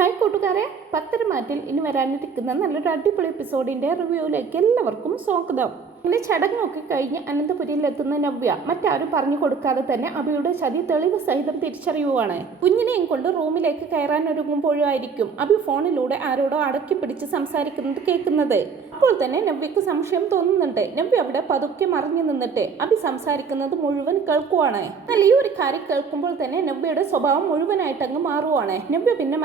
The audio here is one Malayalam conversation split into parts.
ഹായ് കൂട്ടുകാരെ പത്തരമാറ്റിൽ ഇനി വരാനിരിക്കുന്ന നല്ലൊരു അടിപൊളി എപ്പിസോഡിന്റെ റിവ്യൂയിലേക്ക് എല്ലാവർക്കും സ്വാഗതം. ഇങ്ങനെ ചടങ്ങൊക്കെ കഴിഞ്ഞ് അനന്തപുരിയിൽ എത്തുന്ന നവ്യ മറ്റാരും പറഞ്ഞു കൊടുക്കാതെ തന്നെ അബിയുടെ ചതി തെളിവ് സഹിതം തിരിച്ചറിയുവാണ്. കുഞ്ഞിനെയും കൊണ്ട് റൂമിലേക്ക് കയറാൻ ഒരുങ്ങുമ്പോഴായിരിക്കും അബി ഫോണിലൂടെ ആരോടോ അടക്കി പിടിച്ച് സംസാരിക്കുന്നത് കേൾക്കുന്നത്. അപ്പോൾ തന്നെ നവ്യക്ക് സംശയം തോന്നുന്നുണ്ട്. നവ്യ അവിടെ പതുക്കെ മറിഞ്ഞു നിന്നിട്ട് അബി സംസാരിക്കുന്നത് മുഴുവൻ കേൾക്കുവാണ്. എന്നാൽ ഈ ഒരു കാര്യം കേൾക്കുമ്പോൾ തന്നെ നവ്യയുടെ സ്വഭാവം മുഴുവനായിട്ട് അങ്ങ് മാറുവാണ്. നവ്യ പിന്നെ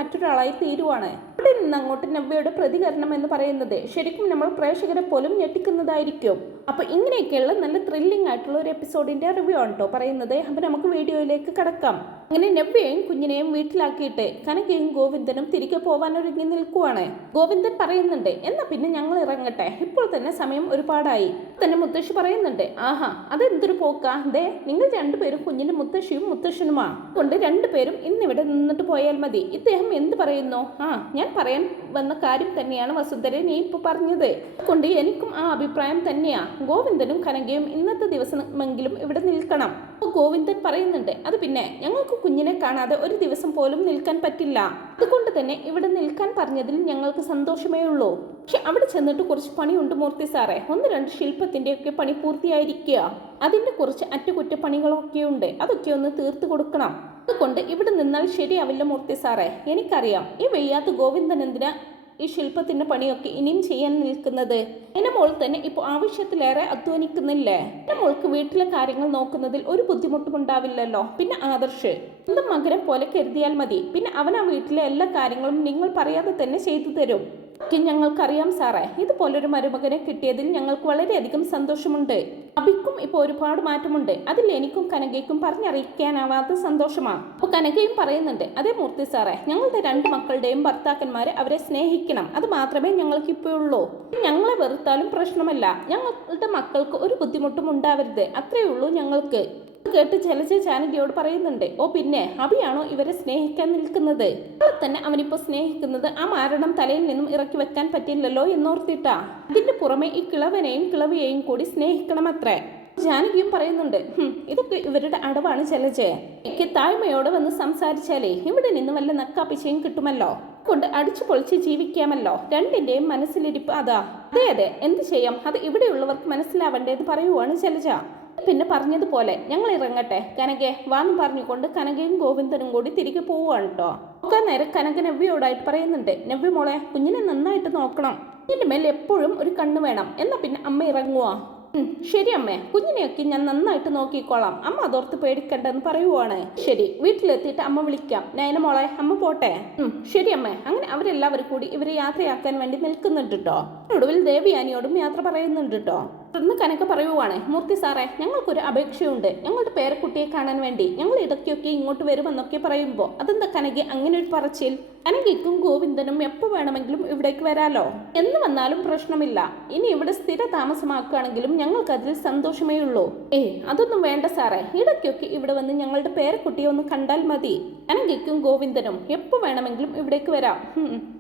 മറ്റൊരാളായി തീരുവാണ്. അവിടെ നിന്ന് അങ്ങോട്ട് നവ്യയുടെ പ്രതികരണം എന്ന് പറയുന്നത് ശരിക്കും നമ്മൾ പ്രേക്ഷകരെ പോലും ഞെട്ടിക്കുന്നതായിരിക്കും. അപ്പൊ ഇങ്ങനെയൊക്കെയുള്ള നല്ല ത്രില്ലിംഗ് ആയിട്ടുള്ള ഒരു എപ്പിസോഡിന്റെ റിവ്യൂ ആണ് കേട്ടോ പറയുന്നത്. അപ്പോൾ നമുക്ക് വീഡിയോയിലേക്ക് കടക്കാം. അങ്ങനെ നവ്യയും കുഞ്ഞിനെയും വീട്ടിലാക്കിയിട്ട് കനകയും ഗോവിന്ദനും തിരികെ പോവാൻ ഒരുങ്ങി നിൽക്കുവാണ്. ഗോവിന്ദൻ പറയുന്നുണ്ട് എന്നാ പിന്നെ ഞങ്ങൾ ഇറങ്ങട്ടെ. ഇപ്പോൾ തന്നെ സമയം ഒരുപാടായി. തന്നെ മുത്തശ്ശി പറയുന്നുണ്ട് ആഹാ അതെന്തൊരു പോക്കാ. ദേ നിങ്ങൾ രണ്ടുപേരും കുഞ്ഞിന്റെ മുത്തശ്ശിയും മുത്തശ്ശനുമാ. അതുകൊണ്ട് രണ്ടുപേരും ഇന്നിവിടെ നിന്നിട്ട് പോയാൽ മതി. ഇദ്ദേഹം എന്ത് പറയുന്നു? ആ ഞാൻ പറയാൻ വന്ന കാര്യം തന്നെയാണ് വസുന്ധര നീ ഇപ്പൊ പറഞ്ഞത്. അതുകൊണ്ട് എനിക്കും ആ അഭിപ്രായം തന്നെയാ. ഗോവിന്ദനും കനകയും ഇന്നത്തെ ദിവസമെങ്കിലും ഇവിടെ നിൽക്കണം. ഗോവിന്ദൻ പറയുന്നുണ്ട് അത് പിന്നെ ഞങ്ങൾക്ക് കുഞ്ഞിനെ കാണാതെ ഒരു ദിവസം പോലും നിൽക്കാൻ പറ്റില്ല. അതുകൊണ്ട് തന്നെ ഇവിടെ നിൽക്കാൻ പറഞ്ഞതിൽ ഞങ്ങൾക്ക് സന്തോഷമേ ഉള്ളൂ. പക്ഷെ അവിടെ ചെന്നിട്ട് കുറച്ച് പണിയുണ്ട് മൂർത്തി സാറേ. ഒന്ന് രണ്ട് ശില്പത്തിന്റെയൊക്കെ പണി പൂർത്തിയായിരിക്കുക. അതിന്റെ കുറച്ച് അറ്റകുറ്റപ്പണികളൊക്കെ ഉണ്ട്. അതൊക്കെ ഒന്ന് തീർത്തു കൊടുക്കണം. അതുകൊണ്ട് ഇവിടെ നിന്നാൽ ശരിയാവില്ല മൂർത്തി സാറേ. എനിക്കറിയാം. ഈ വെയ്യാത്ത ഗോവിന്ദൻ എന്തിനാ ഈ ശില്പത്തിന്റെ പണിയൊക്കെ ഇനിയും ചെയ്യാൻ നിൽക്കുന്നത്. എന്റെ മോൾ തന്നെ ഇപ്പോൾ ആവശ്യത്തിലേറെ അധ്വാനിക്കുന്നില്ലേ? എന്റെ മോൾക്ക് വീട്ടിലെ കാര്യങ്ങൾ നോക്കുന്നതിൽ ഒരു ബുദ്ധിമുട്ടും ഉണ്ടാവില്ലല്ലോ പിന്നെ ആദർശ് സ്വന്തം മകനെ പോലെ കരുതിയാൽ മതി. പിന്നെ അവൻ ആ വീട്ടിലെ എല്ലാ കാര്യങ്ങളും നിങ്ങൾ പറയാതെ തന്നെ ചെയ്തു തരും. ഞങ്ങൾക്കറിയാം സാറേ. ഇതുപോലൊരു മരുമകനെ കിട്ടിയതിൽ ഞങ്ങൾക്ക് വളരെയധികം സന്തോഷമുണ്ട്. അബിക്കും ഇപ്പോൾ ഒരുപാട് മാറ്റമുണ്ട്. അതിൽ എനിക്കും കനകയ്ക്കും പറഞ്ഞറിയിക്കാനാവാത്ത സന്തോഷമാണ് അപ്പോൾ കനകയും പറയുന്നുണ്ട് അതേ മൂർത്തി സാറേ ഞങ്ങളുടെ രണ്ട് മക്കളുടെയും ഭർത്താക്കന്മാരെ അവരെ സ്നേഹിക്കണം. അത് മാത്രമേ ഞങ്ങൾക്ക് ഇപ്പോൾ ഉള്ളൂ ഞങ്ങളെ വെറുത്താലും പ്രശ്നമല്ല. ഞങ്ങളുടെ മക്കൾക്ക് ഒരു ബുദ്ധിമുട്ടും ഉണ്ടാവരുത്. അത്രയേ ഉള്ളൂ ഞങ്ങൾക്ക്. കേട്ട് ജലജ ജാനകിയോട് പറയുന്നുണ്ട് ഓ പിന്നെ അഭിയാണോ ഇവരെ സ്നേഹിക്കാൻ നിൽക്കുന്നത്? തന്നെ അവനിപ്പോ സ്നേഹിക്കുന്നത് ആ മാരണം തലയിൽ നിന്നും ഇറക്കി വെക്കാൻ പറ്റില്ലല്ലോ എന്നോർത്തിട്ടാ. അതിന്റെ പുറമെ ഈ കിളവനെയും കിളവിയെയും കൂടി സ്നേഹിക്കണമത്രേ. ജാനകിയും പറയുന്നുണ്ട് "ഹും, ഇതൊക്കെ ഇവരുടെ അടവാണ് ജലജയെ എനിക്ക് താഴ്മയോടെ വന്ന് സംസാരിച്ചാലേ ഇവിടെ നിന്ന് വല്ല നക്കാപ്പിച്ചയും കിട്ടുമല്ലോ? കൊണ്ട് അടിച്ചു പൊളിച്ച് ജീവിക്കാമല്ലോ? രണ്ടിന്റെയും മനസ്സിലിരിപ്പ് അതാ. അതെ അതെ എന്ത് ചെയ്യാം? അത് ഇവിടെയുള്ളവർക്ക് മനസ്സിലാവേണ്ടത് പറയുവാണ് ജലജ. പിന്നെ പറഞ്ഞതുപോലെ ഞങ്ങൾ ഇറങ്ങട്ടെ. കനകെ വാന്ന് പറഞ്ഞുകൊണ്ട് കനകയും ഗോവിന്ദനും കൂടി തിരികെ പോവുകയാണ് കേട്ടോ ഒക്കെ നേരം കനക നവ്യയോടായിട്ട് പറയുന്നുണ്ട് നവ്യ മോളെ കുഞ്ഞിനെ നന്നായിട്ട് നോക്കണം. കുഞ്ഞിന്റെ മേൽ എപ്പോഴും ഒരു കണ്ണ് വേണം. എന്നാ പിന്നെ അമ്മ ഇറങ്ങുവാ? ശരി അമ്മേ. കുഞ്ഞിനെയൊക്കെ ഞാൻ നന്നായിട്ട് നോക്കിക്കോളാം. അമ്മ അതോർത്ത് പേടിക്കണ്ടെന്ന് പറയുവാണ്. ശരി വീട്ടിലെത്തിയിട്ട് അമ്മ വിളിക്കാം. നയന മോളെ അമ്മ പോട്ടെ. ശരി അമ്മേ. അങ്ങനെ അവരെല്ലാവരും കൂടി ഇവരെ യാത്രയാക്കാൻ വേണ്ടി നിൽക്കുന്നുണ്ട് കേട്ടോ ഒടുവിൽ ദേവിയാനിയോടും യാത്ര പറയുന്നുണ്ട് കേട്ടോ തുടർന്ന് കനക പറയുവാണ് മൂർത്തി സാറേ ഞങ്ങൾക്കൊരു അപേക്ഷയുണ്ട്. ഞങ്ങളുടെ പേരക്കുട്ടിയെ കാണാൻ വേണ്ടി. ഞങ്ങൾ ഇടയ്ക്കൊക്കെ ഇങ്ങോട്ട് വരുമെന്നൊക്കെ പറയുമ്പോൾ അതെന്താ കനകി അങ്ങനെ ഒരു പറച്ചിൽ? കനകയ്ക്കും ഗോവിന്ദനും എപ്പോൾ വേണമെങ്കിലും ഇവിടേക്ക് വരാലോ? എന്ന് വന്നാലും പ്രശ്നമില്ല. ഇനി ഇവിടെ സ്ഥിര താമസമാക്കുകയാണെങ്കിലും ഞങ്ങൾക്ക് അതിൽ സന്തോഷമേ ഉള്ളൂ ഏ അതൊന്നും വേണ്ട സാറേ. ഇടയ്ക്കൊക്കെ ഇവിടെ വന്ന് ഞങ്ങളുടെ പേരക്കുട്ടിയെ ഒന്ന് കണ്ടാൽ മതി. കനകയ്ക്കും ഗോവിന്ദനും എപ്പോൾ വേണമെങ്കിലും ഇവിടേക്ക് വരാം.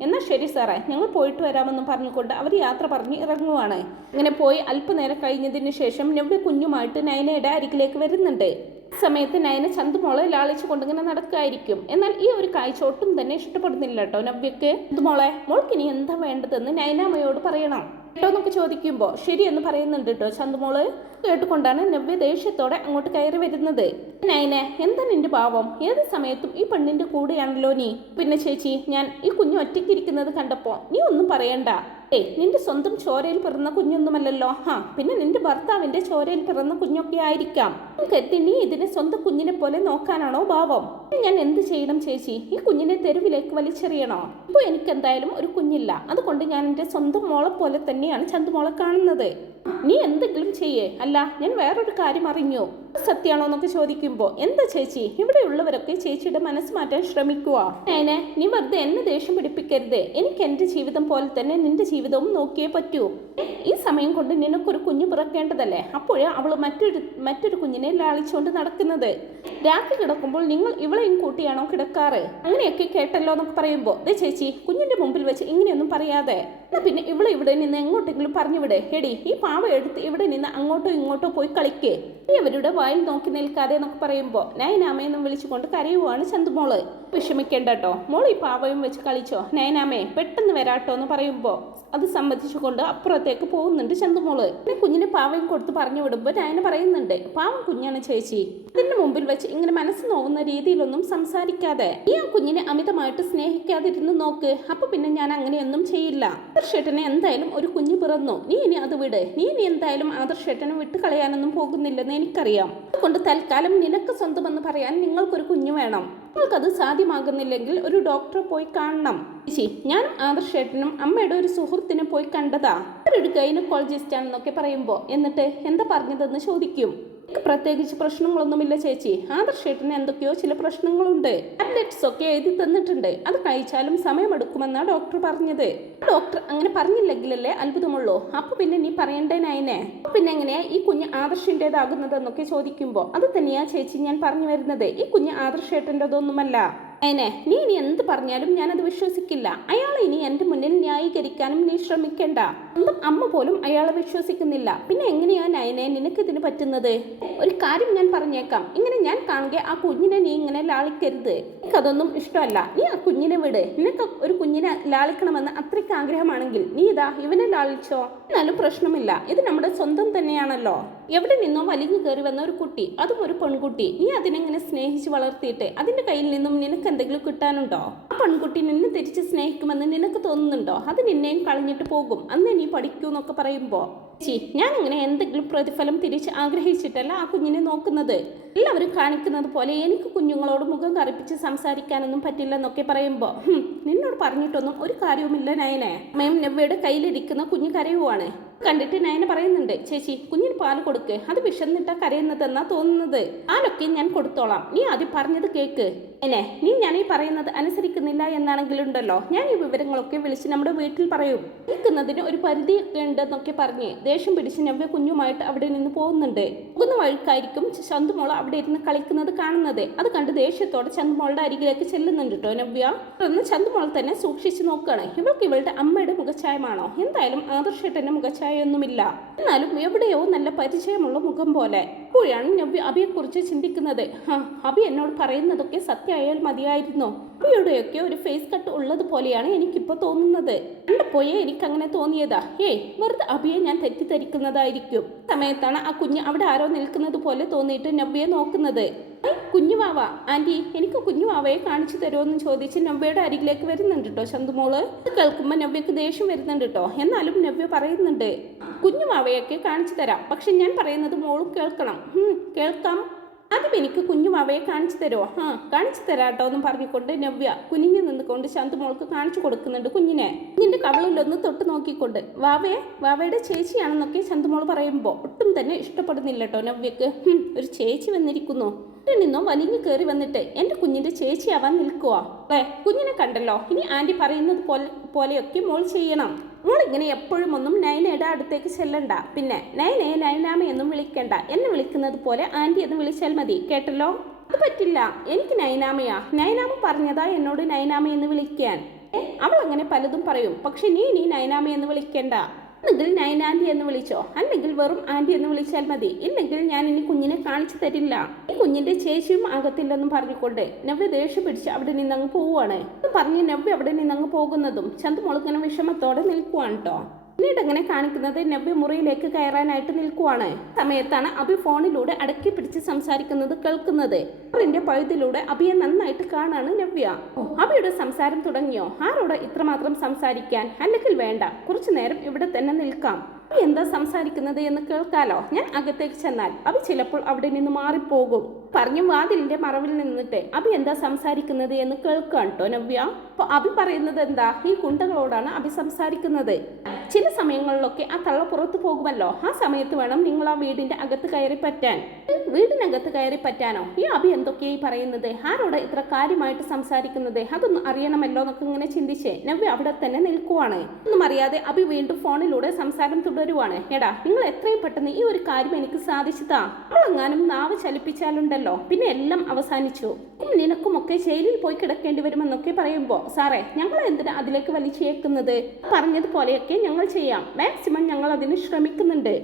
എന്നാൽ ശരി സാറേ ഞങ്ങൾ പോയിട്ട് വരാമെന്ന് പറഞ്ഞുകൊണ്ട് അവർ യാത്ര പറഞ്ഞ് ഇറങ്ങുവാണ്. ഇങ്ങനെ പോയി അല്പനേരം കഴിഞ്ഞതിന് ശേഷം നവ്യ കുഞ്ഞുമായിട്ട് നയനയുടെ അരികിലേക്ക് വരുന്നുണ്ട്. സമയത്ത് നയന ചന്തുമോളെ ലാളിച്ചു കൊണ്ടിങ്ങനെ നടക്കുകയായിരിക്കും എന്നാൽ ഈ ഒരു കാഴ്ച ഒട്ടും തന്നെ ഇഷ്ടപ്പെടുന്നില്ല കേട്ടോ നവ്യക്ക്. ചന്തുമോളെ മോൾക്കിനി എന്താ വേണ്ടതെന്ന് നയനാമ്മയോട് പറയണം. കേട്ടോ എന്നൊക്കെ ചോദിക്കുമ്പോൾ ശരിയെന്ന് പറയുന്നുണ്ട് കേട്ടോ ചന്തുമോൾ. കേട്ടുകൊണ്ടാണ് നവ്യ ദേഷ്യത്തോടെ അങ്ങോട്ട് കയറി വരുന്നത്. നൈനെ എന്താ നിന്റെ പാവം? ഏത് സമയത്തും ഈ പെണ്ണിന്റെ കൂടെയാണല്ലോ നീ? പിന്നെ ചേച്ചി ഞാൻ ഈ കുഞ്ഞു ഒറ്റയ്ക്കിരിക്കുന്നത് കണ്ടപ്പോ നീ ഒന്നും പറയണ്ട. ഏയ് നിന്റെ സ്വന്തം ചോരയിൽ പിറന്ന കുഞ്ഞൊന്നുമല്ലല്ലോ. ഹാ പിന്നെ നിന്റെ ഭർത്താവിന്റെ ചോരയിൽ പിറന്ന കുഞ്ഞൊക്കെ ആയിരിക്കാം. കെത്തി നീ ഇതിനെ സ്വന്തം കുഞ്ഞിനെ പോലെ നോക്കാനാണോ ഭാവം ഞാൻ എന്ത് ചെയ്യണം ചേച്ചി? ഈ കുഞ്ഞിനെ തെരുവിലേക്ക് വലിച്ചെറിയണോ? ഇപ്പോൾ എനിക്ക് എന്തായാലും ഒരു കുഞ്ഞില്ല. അതുകൊണ്ട് ഞാൻ എന്റെ സ്വന്തം മോളെ പോലെ തന്നെയാണ് ചന്തുമോളെ കാണുന്നത്. നീ എന്തെങ്കിലും ചെയ്യേ. അല്ല ഞാൻ വേറൊരു കാര്യം അറിഞ്ഞു? സത്യാണോ എന്നൊക്കെ ചോദിക്കുമ്പോൾ എന്താ ചേച്ചി? ഇവിടെയുള്ളവരൊക്കെ ചേച്ചിയുടെ മനസ്സ് മാറ്റാൻ ശ്രമിക്കുക നേനെ നീ വെറുതെ എന്നെ ദേഷ്യം പിടിപ്പിക്കരുത്. എനിക്ക് എന്റെ ജീവിതം പോലെ തന്നെ നിന്റെ ജീവിതവും നോക്കിയേ പറ്റൂ. ഈ സമയം കൊണ്ട് നിനക്കൊരു കുഞ്ഞു പിറക്കേണ്ടതല്ലേ? അപ്പോഴേ അവൾ മറ്റൊരു മറ്റൊരു കുഞ്ഞിനെ ലാളിച്ചുകൊണ്ട് നടക്കുന്നത്. രാത്രി കിടക്കുമ്പോൾ നിങ്ങൾ ഇവളെയും കൂട്ടിയാണോ കിടക്കാറ്? അങ്ങനെയൊക്കെ കേട്ടല്ലോ എന്നൊക്കെ പറയുമ്പോൾ ദേ ചേച്ചി കുഞ്ഞിന്റെ മുമ്പിൽ വെച്ച് ഇങ്ങനെയൊന്നും പറയാതെ. എന്നാ പിന്നെ ഇവിടെ ഇവിടെ നിന്ന് എങ്ങോട്ടെങ്കിലും പറഞ്ഞു വിടേ. എടി ഈ പാവ എടുത്ത് ഇവിടെ നിന്ന് അങ്ങോട്ടോ ഇങ്ങോട്ടോ പോയി കളിക്കേ. നീ അവരുടെ വായിൽ നോക്കി നിൽക്കാതെ എന്നൊക്കെ പറയുമ്പോൾ നയനാമയെന്നും വിളിച്ചുകൊണ്ട് കരയുവാണ് ചന്തുമോൾ. വിഷമിക്കേണ്ട കേട്ടോ മോൾ ഈ പാവയും വെച്ച് കളിച്ചോ? നയനാമേ പെട്ടെന്ന് വരാട്ടോ എന്ന് പറയുമ്പോൾ അത് സമ്മതിച്ചുകൊണ്ട് അപ്പുറത്തേക്ക് പോകുന്നുണ്ട് ചന്തുമോൾ പിന്നെ കുഞ്ഞിന് പാവയും കൊടുത്ത് പറഞ്ഞു വിടുമ്പോൾ നയന പറയുന്നുണ്ട് പാവം കുഞ്ഞാണ് ചേച്ചി. ഇതിന്റെ മുമ്പിൽ വെച്ച് ഇങ്ങനെ മനസ്സ് നോവുന്ന രീതിയിലൊന്നും സംസാരിക്കാതെ ഈ ആ കുഞ്ഞിനെ അമിതമായിട്ട് സ്നേഹിക്കാതിരുന്ന് നോക്ക്. അപ്പൊ പിന്നെ ഞാൻ അങ്ങനെയൊന്നും ചെയ്യില്ല. ആദർശേട്ടനെ എന്തായാലും ഒരു കുഞ്ഞ് പിറന്നു. നീ ഇനി അത് വിട്. നീ ഇനി എന്തായാലും ആദർശേട്ടനെ വിട്ട് കളയാനൊന്നും പോകുന്നില്ലെന്ന് എനിക്കറിയാം. അതുകൊണ്ട് തൽക്കാലം നിനക്ക് സ്വന്തമെന്ന് പറയാൻ നിങ്ങൾക്കൊരു കുഞ്ഞു വേണം. നിങ്ങൾക്കത് സാധ്യമാകുന്നില്ലെങ്കിൽ ഒരു ഡോക്ടറെ പോയി കാണണം. ചേച്ചി ഞാൻ ആദർശേട്ടനും അമ്മയുടെ ഒരു സുഹൃത്തിനെ പോയി കണ്ടതാ. അവരൊരു ഗൈനക്കോളജിസ്റ്റ് ആണെന്നൊക്കെ പറയുമ്പോൾ എന്നിട്ട് എന്താ പറഞ്ഞതെന്ന് ചോദിക്കും. പ്രത്യേകിച്ച് പ്രശ്നങ്ങളൊന്നുമില്ല ചേച്ചി. ആദർശേട്ടന് എന്തൊക്കെയോ ചില പ്രശ്നങ്ങളുണ്ട്. ടാബ്ലറ്റ്സ് ഒക്കെ എഴുതി തന്നിട്ടുണ്ട്. അത് കഴിച്ചാലും സമയമെടുക്കുമെന്നാണ് ഡോക്ടർ പറഞ്ഞത്. ഡോക്ടർ അങ്ങനെ പറഞ്ഞില്ലെങ്കിലല്ലേ അത്ഭുതമുള്ളൂ. അപ്പൊ പിന്നെ നീ പറയണ്ടേ നയനെ? പിന്നെ എങ്ങനെയാ ഈ കുഞ്ഞ് ആദർശിന്റെതാകുന്നതെന്നൊക്കെ ചോദിക്കുമ്പോൾ അത് തന്നെയാ ചേച്ചി ഞാൻ പറഞ്ഞു വരുന്നത്. ഈ കുഞ്ഞ് ആദർശേട്ടന്റെതൊന്നുമല്ല അതിനെ നീ ഇനി എന്ത് പറഞ്ഞാലും ഞാനത് വിശ്വസിക്കില്ല. അയാൾ ഇനി എന്റെ മുന്നിൽ ന്യായീകരിക്കാനും നീ ശ്രമിക്കണ്ട. സ്വന്തം അമ്മ പോലും അയാളെ വിശ്വസിക്കുന്നില്ല. പിന്നെ എങ്ങനെയാ നയനെ നിനക്ക് ഇതിന് പറ്റുന്നത്? ഒരു കാര്യം ഞാൻ പറഞ്ഞേക്കാം. ഇങ്ങനെ ഞാൻ കാണുക ആ കുഞ്ഞിനെ നീ ഇങ്ങനെ ലാളിക്കരുത്. എനിക്കതൊന്നും ഇഷ്ടമല്ല. നീ ആ കുഞ്ഞിനെ വിട്. നിനക്ക് ഒരു കുഞ്ഞിനെ ലാളിക്കണമെന്ന് അത്രയ്ക്ക് ആഗ്രഹമാണെങ്കിൽ നീ ഇതാ ഇവനെ ലാളിച്ചോ? എന്നാലും പ്രശ്നമില്ല. ഇത് നമ്മുടെ സ്വന്തം തന്നെയാണല്ലോ. എവിടെ നിന്നോ വലിഞ്ഞു കയറി വന്ന ഒരു കുട്ടി അതും ഒരു പെൺകുട്ടി. നീ അതിനെങ്ങനെ സ്നേഹിച്ച് വളർത്തിയിട്ട്? അതിന്റെ കയ്യിൽ നിന്നും നിനക്ക് എന്തെങ്കിലും കിട്ടാനുണ്ടോ? ആ പെൺകുട്ടി നിന്നെ തിരിച്ച് സ്നേഹിക്കുമെന്ന് നിനക്ക് തോന്നുന്നുണ്ടോ? അത് നിന്നെയും കളഞ്ഞിട്ട് പോകും. അന്ന് നീ പഠിക്കൂ എന്നൊക്കെ പറയുമ്പോ. ചി ഞാൻ ഇങ്ങനെ എന്തെങ്കിലും പ്രതിഫലം തിരിച്ച് ആഗ്രഹിച്ചിട്ടല്ല ആ കുഞ്ഞിനെ നോക്കുന്നത്. എല്ലാവരും കാണിക്കുന്നത് പോലെ എനിക്ക് കുഞ്ഞുങ്ങളോട് മുഖം കറിപ്പിച്ച് സംസാരിക്കാനൊന്നും പറ്റില്ലെന്നൊക്കെ പറയുമ്പോൾ നിന്നോട് പറഞ്ഞിട്ടൊന്നും ഒരു കാര്യവുമില്ല നയനെ. മേം നെവ്വയുടെ കയ്യിലിരിക്കുന്ന കുഞ്ഞു കരയുവാണ്. കണ്ടിട്ട് നയന പറയുന്നുണ്ട് ചേച്ചി കുഞ്ഞിന് പാൽ കൊടുക്ക്. അത് വിഷന്നിട്ടാ കരയുന്നതെന്നാ തോന്നുന്നത്. പാലൊക്കെ ഞാൻ കൊടുത്തോളാം. നീ ആദ്യം പറഞ്ഞത് കേക്ക്. എന്നെ നീ ഞാൻ ഈ പറയുന്നത് അനുസരിക്കുന്നില്ല എന്നാണെങ്കിലുണ്ടല്ലോ. ഞാൻ ഈ വിവരങ്ങളൊക്കെ വിളിച്ച് നമ്മുടെ വീട്ടിൽ പറയും. നിൽക്കുന്നതിന് ഒരു പരിധിയൊക്കെ ഉണ്ടെന്നൊക്കെ പറഞ്ഞ് ദേഷ്യം പിടിച്ച് നവ്യ കുഞ്ഞുമായിട്ട് അവിടെ നിന്ന് പോകുന്നുണ്ട്. പോകുന്ന വഴിക്കായിരിക്കും ചന്തുമോൾ അവിടെ ഇരുന്ന് കളിക്കുന്നത് കാണുന്നത്. അത് കണ്ട് ദേഷ്യത്തോടെ ചന്തുമോളുടെ അരികിലേക്ക് ചെല്ലുന്നുണ്ട് കേട്ടോ നവ്യ. തുടർന്ന് ചന്തുമോൾ തന്നെ സൂക്ഷിച്ചു നോക്കുകയാണ് ഇവൾക്ക് ഇവളുടെ അമ്മയുടെ മുഖഛായമാണോ എന്തായാലും ആദർശേട്ടന്റെ മുഖഛായൊന്നുമില്ല എന്നാലും എവിടെയോ നല്ല പരിചയമുള്ള മുഖം പോലെ. അപ്പോഴാണ് നവ്യ അബിയെക്കുറിച്ച് ചിന്തിക്കുന്നത്. അബി എന്നോട് പറയുന്നതൊക്കെ സത്യമായാൽ മതിയായിരുന്നോ? അബിയുടെയൊക്കെ ഒരു ഫേസ് കട്ട് ഉള്ളത് പോലെയാണ് എനിക്കിപ്പോൾ തോന്നുന്നത്. കണ്ടപ്പോയേ എനിക്ക് അങ്ങനെ തോന്നിയതാ. ഏയ് വെറുതെ അബിയെ ഞാൻ തെറ്റിദ്ധരിക്കുന്നതായിരിക്കും. സമയത്താണ് ആ കുഞ്ഞ് അവിടെ ആരോ നിൽക്കുന്നത് പോലെ തോന്നിയിട്ട് നവ്യയെ നോക്കുന്നത്. കുഞ്ഞുവാവ ആന്റി എനിക്ക് കുഞ്ഞുവാവയെ കാണിച്ചു തരുമെന്ന് ചോദിച്ച് നവ്യയുടെ അരികിലേക്ക് വരുന്നുണ്ട് കേട്ടോ ചന്തുമോൾ ഇത് കേൾക്കുമ്പോൾ നവ്യക്ക് ദേഷ്യം വരുന്നുണ്ട് കേട്ടോ എന്നാലും നവ്യ പറയുന്നുണ്ട്. കുഞ്ഞുവാവയൊക്കെ കാണിച്ചു തരാം. പക്ഷെ ഞാൻ പറയുന്നത് മോളും കേൾക്കണം. കേൾക്കാം. ആദ്യം എനിക്ക് കുഞ്ഞുമാവയെ കാണിച്ചു തരുമോ ആ കാണിച്ചു തരാട്ടോ എന്ന് പറഞ്ഞുകൊണ്ട് നവ്യ കുനിഞ്ഞു നിന്നുകൊണ്ട് ശാന്തുമോൾക്ക് കാണിച്ചു കൊടുക്കുന്നുണ്ട് കുഞ്ഞിനെ. കുഞ്ഞിന്റെ കവളിലൊന്ന് തൊട്ട് നോക്കിക്കൊണ്ട്. വാവയെ വാവയുടെ ചേച്ചിയാണെന്നൊക്കെ ശാന്തുമോൾ പറയുമ്പോൾ ഒട്ടും തന്നെ ഇഷ്ടപ്പെടുന്നില്ല കേട്ടോ നവ്യക്ക് ഒരു ചേച്ചി വന്നിരിക്കുന്നു. നിന്നോ വലിഞ്ഞു കയറി വന്നിട്ട് എന്റെ കുഞ്ഞിന്റെ ചേച്ചിയാവാൻ നിൽക്കുവാ? കുഞ്ഞിനെ കണ്ടല്ലോ. ഇനി ആന്റി പറയുന്നത് പോലെ പോലെയൊക്കെ മോൾ ചെയ്യണം. ഇങ്ങനെ എപ്പോഴും ഒന്നും നയനയുടെ അടുത്തേക്ക് ചെല്ലണ്ട. പിന്നെ നൈനയെ നയനാമ എന്നും വിളിക്കണ്ട. എന്നെ വിളിക്കുന്നത് പോലെ ആന്റി എന്ന് വിളിച്ചാൽ മതി. കേട്ടല്ലോ? അത് പറ്റില്ല. എനിക്ക് നൈനാമയാ നൈനാമ പറഞ്ഞതാ എന്നോട് നയനാമ എന്ന് വിളിക്കാൻ. അവൾ അങ്ങനെ പലതും പറയും. പക്ഷെ നീ നീ നയനാമ എന്ന് വിളിക്കണ്ട. ഒന്നുകിൽ നയൻ ആന്റി എന്ന് വിളിച്ചോ? അല്ലെങ്കിൽ വെറും ആന്റി എന്ന് വിളിച്ചാൽ മതി. ഇല്ലെങ്കിൽ ഞാൻ ഇനി കുഞ്ഞിനെ കാണിച്ചു തരില്ല. ഈ കുഞ്ഞിന്റെ ചേച്ചിയും ആകത്തില്ലെന്നും പറഞ്ഞുകൊണ്ട് നവ്യ ദേഷ്യം പിടിച്ച് അവിടെ നിന്നങ്ങ് പോവുകയാണ് പറഞ്ഞ് നവ്യ അവിടെ നിന്നങ്ങ് പോകുന്നതും ചന്തുമോളിങ്ങനെ വിഷമത്തോടെ നിൽക്കുവാണ് കേട്ടോ പിന്നീട് അങ്ങനെ കാണിക്കുന്നത് നബി മുറിയിലേക്ക് കയറാനായിട്ട് നിൽക്കുവാണ്. സമയത്താണ് അബി ഫോണിലൂടെ അടക്കി പിടിച്ച് സംസാരിക്കുന്നത് കേൾക്കുന്നത്. അവറിന്റെ പഴുതിലൂടെ അബിയെ നന്നായിട്ട് കാണാണ് നവ്യ. അബിയുടെ സംസാരം തുടങ്ങിയോ? ആരോട് ഇത്രമാത്രം സംസാരിക്കാൻ അല്ലെങ്കിൽ വേണ്ട. കുറച്ചു നേരം ഇവിടെ തന്നെ നിൽക്കാം. അഭി എന്താ സംസാരിക്കുന്നത് എന്ന് കേൾക്കാലോ? ഞാൻ അകത്തേക്ക് ചെന്നാൽ അഭി ചിലപ്പോൾ അവിടെ നിന്ന് മാറിപ്പോകും. പറഞ്ഞു വാതിലിന്റെ മറവിൽ നിന്നിട്ട് അബി എന്താ സംസാരിക്കുന്നത് എന്ന് കേൾക്കാം നവ്യ. അപ്പൊ അബി പറയുന്നത് എന്താ? ഈ കുണ്ടകളോടാണ് അബി സംസാരിക്കുന്നത്. ചില സമയങ്ങളിലൊക്കെ ആ തള്ള പുറത്തു പോകുമല്ലോ? ആ സമയത്ത് വേണം നിങ്ങൾ ആ വീടിന്റെ അകത്ത് കയറി പറ്റാൻ. വീടിനകത്ത് കയറി പറ്റാനോ? ഈ അഭി എന്തൊക്കെയായി പറയുന്നത്? ആരോട് ഇത്ര കാര്യമായിട്ട് സംസാരിക്കുന്നത്? അതൊന്നും അറിയണമല്ലോ എന്നൊക്കെ ഇങ്ങനെ ചിന്തിച്ചേ. നവ്യ അവിടെ തന്നെ നിൽക്കുവാണ്. ഒന്നും അറിയാതെ അഭി വീണ്ടും ഫോണിലൂടെ സംസാരം തുടരുവാണ് എടാ നിങ്ങൾ എത്രയും പെട്ടെന്ന് ഈ ഒരു കാര്യം എനിക്ക് സാധിച്ചതാ. അവളെങ്ങാനും നാവ് ചലിപ്പിച്ചാലുണ്ടല്ലോ. പിന്നെ എല്ലാം അവസാനിച്ചു. നിനക്കുമൊക്കെ ജയിലിൽ പോയി കിടക്കേണ്ടി വരുമെന്നൊക്കെ പറയുമ്പോൾ സാറേ ഞങ്ങൾ എന്തിനാ അതിലേക്ക് വലിച്ചേക്കുന്നത്? പറഞ്ഞതുപോലെയൊക്കെ ഞങ്ങൾ ചെയ്യാം. മാക്സിമം ഞങ്ങൾ അതിന് ശ്രമിക്കുന്നുണ്ട്.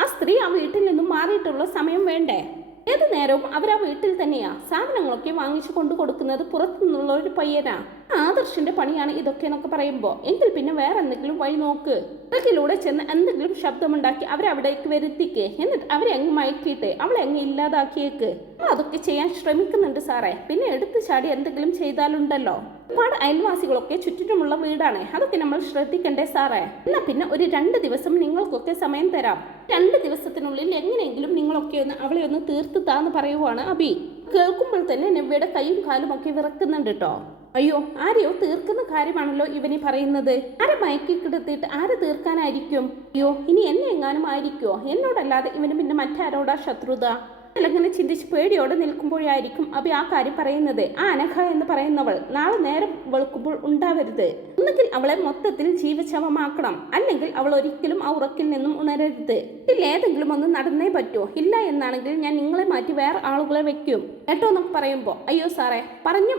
ആ സ്ത്രീ ആ വീട്ടിൽ നിന്നും മാറിയിട്ടുള്ള സമയം വേണ്ടേ? ഏത് നേരവും അവരാ വീട്ടിൽ തന്നെയാ. സാധനങ്ങളൊക്കെ വാങ്ങിച്ചു കൊണ്ടു കൊടുക്കുന്നത് പുറത്തുനിന്നുള്ള ഒരു പയ്യനാ. ആദർശിന്റെ പണിയാണ് ഇതൊക്കെ എന്നൊക്കെ പറയുമ്പോ എങ്കിൽ പിന്നെ വേറെ എന്തെങ്കിലും വഴി നോക്ക്. ഇടയ്ക്കിലൂടെ ചെന്ന് എന്തെങ്കിലും ശബ്ദമുണ്ടാക്കി അവരെ അവിടേക്ക് വരുത്തിക്ക്. എന്നിട്ട് അവരെ അങ്ങ് മയക്കിയിട്ട് അവളെ അങ്ങ് ഇല്ലാതാക്കിയേക്ക്. അതൊക്കെ ചെയ്യാൻ ശ്രമിക്കുന്നുണ്ട് സാറേ. പിന്നെ എടുത്തു ചാടി എന്തെങ്കിലും ചെയ്താലുണ്ടല്ലോ. ഒരുപാട് അയൽവാസികളൊക്കെ ചുറ്റിനുമുള്ള വീടാണ്. അതൊക്കെ നമ്മൾ ശ്രദ്ധിക്കണ്ടേ സാറേ? എന്നാ പിന്നെ ഒരു രണ്ട് ദിവസം നിങ്ങൾക്കൊക്കെ സമയം തരാം. രണ്ട് ദിവസത്തിനുള്ളിൽ എങ്ങനെയെങ്കിലും നിങ്ങളൊക്കെ ഒന്ന് അവളെ ഒന്ന് തീർത്ത് താന്ന് പറയുവാണ് അബി. കേൾക്കുമ്പോൾ തന്നെ നവ്യയുടെ കൈയും കാലും ഒക്കെ വിറക്കുന്നുണ്ട് കേട്ടോ അയ്യോ ആരെയോ തീർക്കുന്ന കാര്യമാണല്ലോ ഇവനി പറയുന്നത്. ആരെ മയക്കി കിടത്തിയിട്ട് ആരെ തീർക്കാനായിരിക്കും? അയ്യോ ഇനി എന്നെ എങ്ങാനും ആയിരിക്കുമോ എന്നോടല്ലാതെ ഇവന് പിന്നെ മറ്റാരോടാ ശത്രുത? അങ്ങനെ ചിന്തിച്ച് പേടിയോടെ നിൽക്കുമ്പോഴായിരിക്കും അഭി ആ കാര്യം പറയുന്നത്. ആ അനഘ എന്ന് പറയുന്നവൾ നാളെ നേരം വെളുക്കുമ്പോൾ ഉണ്ടാവരുത്. ഒന്നുകിൽ അവളെ മൊത്തത്തിൽ ജീവശവമാക്കണം. അല്ലെങ്കിൽ അവൾ ഒരിക്കലും ആ ഉറക്കിൽ നിന്നും ഉണരരുത്. ഇതിൽ ഏതെങ്കിലും ഒന്ന് നടന്നേ പറ്റുമോ ഇല്ല എന്നാണെങ്കിൽ ഞാൻ നിങ്ങളെ മാറ്റി വേറെ ആളുകളെ വെക്കും. കേട്ടോ എന്നൊക്കെ പറയുമ്പോൾ അയ്യോ സാറേ പറഞ്ഞു.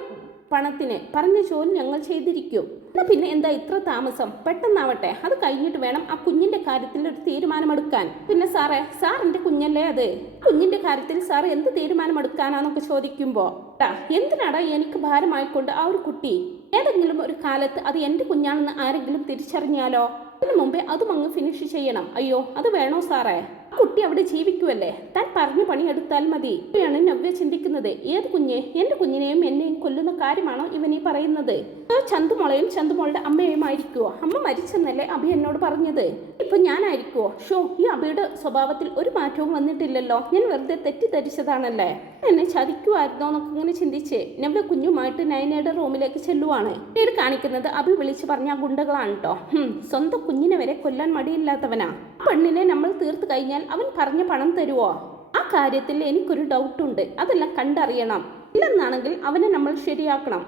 പണത്തിന്. പറഞ്ഞ ജോലി ഞങ്ങൾ ചെയ്തിരിക്കും. എന്നാ പിന്നെ എന്താ ഇത്ര താമസം? പെട്ടെന്നാവട്ടെ. അത് കഴിഞ്ഞിട്ട് വേണം ആ കുഞ്ഞിന്റെ കാര്യത്തിൽ ഒരു തീരുമാനമെടുക്കാൻ. പിന്നെ സാറേ സാറിന്റെ കുഞ്ഞല്ലേ അത്? കുഞ്ഞിന്റെ കാര്യത്തിൽ സാർ എന്ത് തീരുമാനമെടുക്കാനാന്നൊക്കെ ചോദിക്കുമ്പോ ടാ, എന്തിനാടാ എനിക്ക് ഭാരമായിക്കൊണ്ട് ആ ഒരു കുട്ടി? ഏതെങ്കിലും ഒരു കാലത്ത് അത് എന്റെ കുഞ്ഞാണെന്ന് ആരെങ്കിലും തിരിച്ചറിഞ്ഞാലോ? അതിനു മുമ്പേ അതും അങ്ങ് ഫിനിഷ് ചെയ്യണം. അയ്യോ അത് വേണോ സാറേ? ആ കുട്ടി അവിടെ ജീവിക്കുമല്ലേ താൻ പറഞ്ഞു പണിയെടുത്താൽ മതി. ഇവയാണ് നവ്യ ചിന്തിക്കുന്നത്. ഏത് കുഞ്ഞ്? എന്റെ കുഞ്ഞിനെയും എന്നെയും കൊല്ലുന്ന കാര്യമാണോ ഇവനീ പറയുന്നത്? ചന്തുമോളെയും ചന്തുമോളുടെ അമ്മയും ആയിരിക്കുമോ അമ്മ മരിച്ചെന്നല്ലേ അഭി എന്നോട് പറഞ്ഞത്. ഇപ്പൊ ഞാനായിരിക്കുവോ? ഷോ ഈ അഭിയുടെ സ്വഭാവത്തിൽ ഒരു മാറ്റവും വന്നിട്ടില്ലല്ലോ. ഞാൻ വെറുതെ തെറ്റിദ്ധരിച്ചതാണല്ലേ? എന്നെ ചതിക്കുമായിരുന്നോ എന്നൊക്കെ ഇങ്ങനെ ചിന്തിച്ച് നവ്യ കുഞ്ഞുമായിട്ട് നയനയുടെ റൂമിലേക്ക് ചെല്ലുവാണ്. പിന്നീട് കാണിക്കുന്നത് അഭി വിളിച്ചു പറഞ്ഞ ഗുണ്ടകളാണ് കേട്ടോ സ്വന്തം കുഞ്ഞിനെ വരെ കൊല്ലാൻ മടിയില്ലാത്തവനാ. ആ പെണ്ണിനെ നമ്മൾ തീർത്തു കഴിഞ്ഞാൽ അവൻ പറഞ്ഞ പണം തരുവോ? ആ കാര്യത്തിൽ എനിക്കൊരു ഡൗട്ടുണ്ട് അതെല്ലാം കണ്ടറിയണം. ഇല്ലെന്നാണെങ്കിൽ അവനെ നമ്മൾ ശരിയാക്കണം.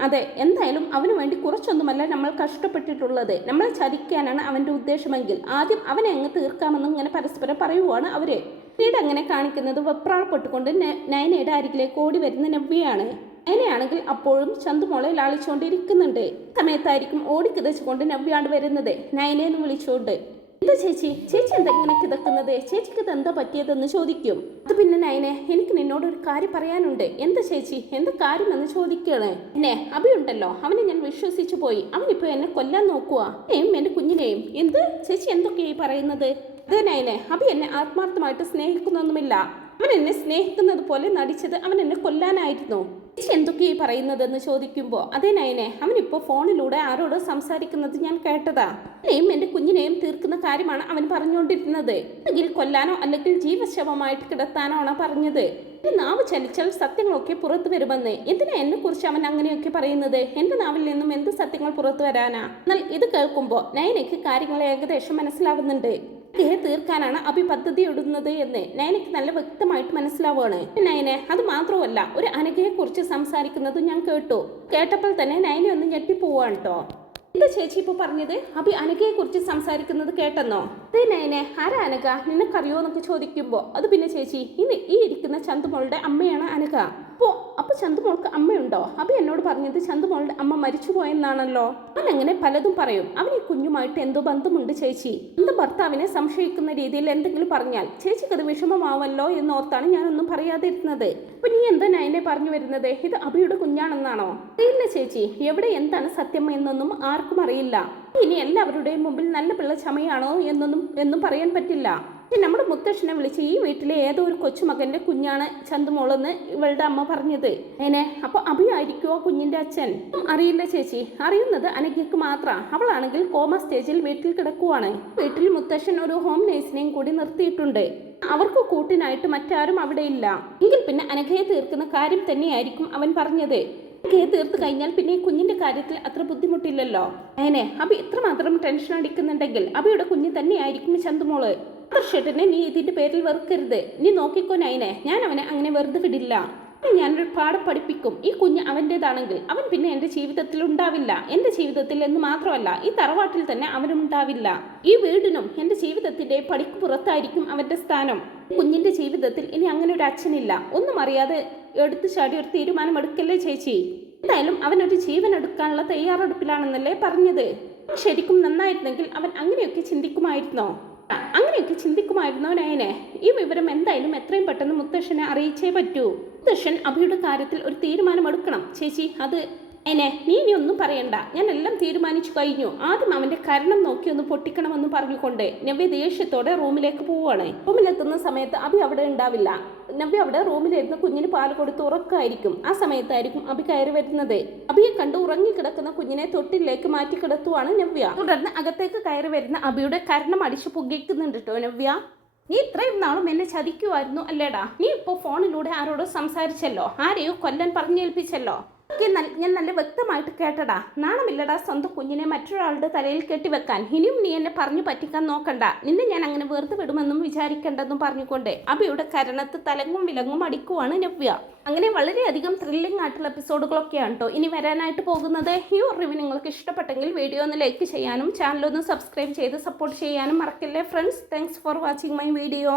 അതെ എന്തായാലും അവന് വേണ്ടി കുറച്ചൊന്നുമല്ല നമ്മൾ കഷ്ടപ്പെട്ടിട്ടുള്ളത്. നമ്മൾ ചതിക്കാനാണ് അവന്റെ ഉദ്ദേശമെങ്കിൽ. ആദ്യം അവനെ അങ്ങ് തീർക്കാമെന്ന് ഇങ്ങനെ പരസ്പരം പറയുവാണ് അവർ പിന്നീട് അങ്ങനെ കാണിക്കുന്നത് വെപ്രാളപ്പെട്ടുകൊണ്ട് നയനയുടെ അരികിലേക്ക് ഓടി വരുന്ന നവ്യയാണ്. നയനയാണെങ്കിൽ അപ്പോഴും ചന്തുമോളെ ലാളിച്ചുകൊണ്ടിരിക്കുന്നുണ്ട്. സമയത്തായിരിക്കും ഓടിക്കിതച്ചുകൊണ്ട് നവ്യാണ്ട് വരുന്നത്. നയനെന്ന് വിളിച്ചുകൊണ്ട്. എന്താ ചേച്ചി? ചേച്ചി എന്താ ഇങ്ങനെ കിതക്കുന്നത്? ചേച്ചിക്ക് ഇത് എന്താ പറ്റിയതെന്ന് ചോദിക്കും. അത് പിന്നെ നയനെ എനിക്ക് നിന്നോട് ഒരു കാര്യം പറയാനുണ്ട്. എന്താ ചേച്ചി? എന്താ കാര്യം എന്ന് ചോദിക്കണേ എന്നെ അഭിയുണ്ടല്ലോ അവനെ ഞാൻ വിശ്വസിച്ചു പോയി. അവനിപ്പോ എന്നെ കൊല്ലാൻ നോക്കുക എന്നെയും എന്റെ കുഞ്ഞിനെയും. എന്ത്? ചേച്ചി എന്തൊക്കെയായി പറയുന്നത്? അത് നയനെ അഭി എന്നെ ആത്മാർത്ഥമായിട്ട് സ്നേഹിക്കുന്നൊന്നുമില്ല. അവൻ എന്നെ സ്നേഹിക്കുന്നത് പോലെ നടിച്ചത് അവൻ എന്നെ കൊല്ലാനായിരുന്നു. ചേച്ചി എന്തൊക്കെയായി പറയുന്നതെന്ന് ചോദിക്കുമ്പോൾ അതേ നയനെ അവനിപ്പോ ഫോണിലൂടെ ആരോട് സംസാരിക്കുന്നത് ഞാൻ കേട്ടതാ. എന്നെയും എന്റെ കുഞ്ഞിനെയും തീർക്കുന്ന കാര്യമാണ് അവൻ പറഞ്ഞുകൊണ്ടിരുന്നത്. അല്ലെങ്കിൽ കൊല്ലാനോ അല്ലെങ്കിൽ ജീവശവമായിട്ട് കിടത്താനോ ആണ് പറഞ്ഞത്? ഈ നാവ് ചലിച്ചാൽ സത്യങ്ങളൊക്കെ പുറത്തു വരുമെന്ന്. എന്തിനാ എന്നെ കുറിച്ച് അവൻ അങ്ങനെയൊക്കെ പറയുന്നത്? എന്റെ നാവിൽ നിന്നും എന്ത് സത്യങ്ങൾ പുറത്തു വരാനാ? എന്നാൽ ഇത് കേൾക്കുമ്പോൾ നയനയ്ക്ക് കാര്യങ്ങൾ ഏകദേശം മനസ്സിലാവുന്നുണ്ട്. ഇദ്ദേഹത്തെ തീർക്കാനാണ് അഭി പദ്ധതി ഇടുന്നത് എന്ന് നയനയ്ക്ക് നല്ല വ്യക്തമായിട്ട് മനസ്സിലാവുകയാണ്. നയനെ അത് മാത്രമല്ല ഒരു അനഘയെ കുറിച്ച് സംസാരിക്കുന്നത് ഞാൻ കേട്ടു. കേട്ടപ്പോൾ തന്നെ നയനെ ഒന്ന് ഞെട്ടിപ്പോവാണ് കേട്ടോ. എന്താ ചേച്ചി ഇപ്പൊ പറഞ്ഞത്? അഭി അനഘയെ കുറിച്ച് സംസാരിക്കുന്നത് കേട്ടെന്നോ? അതേ നയനെ ആരാ അനഘ? നിനക്കറിയോ എന്നൊക്കെ ചോദിക്കുമ്പോ അത് പിന്നെ ചേച്ചി ഇന്ന് ഈ ഇരിക്കുന്ന ചന്തുമോളുടെ അമ്മയാണ് അനഘ. അപ്പോ അപ്പൊ ചന്തുമോൾക്ക് അമ്മയുണ്ടോ? അഭി എന്നോട് പറഞ്ഞത് ചന്തുമോളുടെ അമ്മ മരിച്ചുപോയെന്നാണല്ലോ. അവൻ അങ്ങനെ പലതും പറയും. അവൻ ഈ കുഞ്ഞുമായിട്ട് എന്തോ ബന്ധമുണ്ട് ചേച്ചി. എന്റെ ഭർത്താവിനെ സംശയിക്കുന്ന രീതിയിൽ എന്തെങ്കിലും പറഞ്ഞാൽ ചേച്ചിക്ക് അത് വിഷമമാവല്ലോ എന്നോർത്താണ് ഞാനൊന്നും പറയാതിരുന്നത്. അപ്പൊ നീ എന്താ നയനെ പറഞ്ഞു വരുന്നത്? ഇത് അഭിയുടെ കുഞ്ഞാണെന്നാണോ? അറിയില്ല ചേച്ചി. എവിടെ എന്താണ് സത്യം എന്നൊന്നും ആർക്കും അറിയില്ല. ഇനി എല്ലാവരുടെയും മുമ്പിൽ നല്ല പിള്ള ചമയാണോ എന്നൊന്നും എന്നും പറയാൻ പറ്റില്ല. നമ്മുടെ മുത്തശ്ശനെ വിളിച്ച് ഈ വീട്ടിലെ ഏതോ ഒരു കൊച്ചുമകന്റെ കുഞ്ഞാണ് ചന്തുമോളെന്ന് ഇവളുടെ അമ്മ പറഞ്ഞത്. ഏനെ അപ്പൊ അഭിയായിരിക്കുമോ കുഞ്ഞിന്റെ അച്ഛൻ? അറിയില്ല ചേച്ചി. അറിയുന്നത് അനഘയ്ക്ക് മാത്രമാണ് അവളാണെങ്കിൽ കോമ സ്റ്റേജിൽ വീട്ടിൽ കിടക്കുവാണ്. വീട്ടിൽ മുത്തശ്ശൻ ഒരു ഹോം നേഴ്സിനെയും കൂടി നിർത്തിയിട്ടുണ്ട്. അവർക്ക് കൂട്ടിനായിട്ട് മറ്റാരും അവിടെ ഇല്ല. എങ്കിൽ പിന്നെ അനഘയെ തീർക്കുന്ന കാര്യം തന്നെയായിരിക്കും അവൻ പറഞ്ഞത്. അനഘയെ തീർത്ത് കഴിഞ്ഞാൽ പിന്നെ കുഞ്ഞിന്റെ കാര്യത്തിൽ അത്ര ബുദ്ധിമുട്ടില്ലല്ലോ. അങ്ങനെ അബി ഇത്രമാത്രം ടെൻഷൻ അടിക്കുന്നുണ്ടെങ്കിൽ അബിയുടെ കുഞ്ഞ് തന്നെയായിരിക്കും ചന്തുമോൾ. ഷെട്ടിനെ നീ ഇതിന്റെ പേരിൽ വെറുക്കരുത്. നീ നോക്കിക്കോ നൈനെ ഞാൻ അവനെ അങ്ങനെ വെറുതെ വിടില്ല. ഞാനൊരു പാഠം പഠിപ്പിക്കും. ഈ കുഞ്ഞ് അവന്റെതാണെങ്കിൽ അവൻ പിന്നെ എന്റെ ജീവിതത്തിൽ ഉണ്ടാവില്ല. എന്റെ ജീവിതത്തിൽ എന്ന് മാത്രമല്ല ഈ തറവാട്ടിൽ തന്നെ അവനുണ്ടാവില്ല ഈ വീടിനും എന്റെ ജീവിതത്തിന്റെ പടിക്ക് പുറത്തായിരിക്കും അവന്റെ സ്ഥാനം. കുഞ്ഞിന്റെ ജീവിതത്തിൽ ഇനി അങ്ങനെ ഒരു അച്ഛനില്ല. ഒന്നും അറിയാതെ എടുത്തു ചാടി ഒരു തീരുമാനം എടുക്കല്ലേ ചേച്ചി? എന്തായാലും അവനൊരു ജീവൻ എടുക്കാനുള്ള തയ്യാറെടുപ്പിലാണെന്നല്ലേ പറഞ്ഞത്. ശരിക്കും നന്നായിരുന്നെങ്കിൽ അവൻ അങ്ങനെയൊക്കെ ചിന്തിക്കുമായിരുന്നോ? അങ്ങനെയൊക്കെ ചിന്തിക്കുമായിരുന്നോ നയനെ ഈ വിവരം എന്തായാലും എത്രയും പെട്ടെന്ന് മുത്തശ്ശനെ അറിയിച്ചേ പറ്റൂ. മുത്തശ്ശൻ അഭിയുടെ കാര്യത്തിൽ ഒരു തീരുമാനമെടുക്കണം. ചേച്ചി അത് എന്നെ നീ ഇനി ഒന്നും പറയണ്ട. ഞാൻ എല്ലാം തീരുമാനിച്ചു കഴിഞ്ഞു. ആദ്യം അവന്റെ കരണം നോക്കി ഒന്ന് പൊട്ടിക്കണമെന്ന് പറഞ്ഞുകൊണ്ട് നവ്യ ദേഷ്യത്തോടെ റൂമിലേക്ക് പോവുകയാണ്. റൂമിലെത്തുന്ന സമയത്ത് അഭി അവിടെ ഉണ്ടാവില്ല. നവ്യ അവിടെ റൂമിലിരുന്ന് കുഞ്ഞിന് പാൽ കൊടുത്ത് ഉറക്കായിരിക്കും. ആ സമയത്തായിരിക്കും അഭി കയറി വരുന്നത്. അഭിയെ കണ്ട് ഉറങ്ങിക്കിടക്കുന്ന കുഞ്ഞിനെ തൊട്ടിലേക്ക് മാറ്റി കിടത്തുവാണ് നവ്യ. തുടർന്ന് അകത്തേക്ക് കയറി വരുന്ന അഭിയുടെ കരണം അടിച്ചു പുകയ്ക്കുന്നുണ്ട് കേട്ടോ നവ്യ. നീ ഇത്രയും നാളും എന്നെ ചതിക്കുമായിരുന്നു അല്ലേടാ? നീ ഇപ്പോൾ ഫോണിലൂടെ ആരോടോ സംസാരിച്ചല്ലോ? ആരെയോ കൊല്ലൻ പറഞ്ഞേൽപ്പിച്ചല്ലോ? ഞാൻ നല്ല വ്യക്തമായിട്ട് കേട്ടടാ. നാണമില്ലടാ സ്വന്തം കുഞ്ഞിനെ മറ്റൊരാളുടെ തലയിൽ കെട്ടിവെക്കാൻ. ഇനിയും നീ എന്നെ പറഞ്ഞു പറ്റിക്കാൻ നോക്കണ്ട. നിന്നെ ഞാൻ അങ്ങനെ വെറുതെ വിടുമെന്നും വിചാരിക്കേണ്ടെന്നും പറഞ്ഞുകൊണ്ട് അബിയുടെ കരണത്ത് തലങ്ങും വിലങ്ങും അടിക്കുവാണ് നവ്യ. അങ്ങനെ വളരെയധികം ത്രില്ലിംഗ് ആയിട്ടുള്ള എപ്പിസോഡുകളൊക്കെയാണ് കേട്ടോ ഇനി വരാനായിട്ട് പോകുന്നത്. ഈ റിവ്യൂ നിങ്ങൾക്ക് ഇഷ്ടപ്പെട്ടെങ്കിൽ വീഡിയോ ഒന്ന് ലൈക്ക് ചെയ്യാനും ചാനൽ ഒന്ന് സബ്സ്ക്രൈബ് ചെയ്ത് സപ്പോർട്ട് ചെയ്യാനും മറക്കില്ലേ friends thanks for watching my video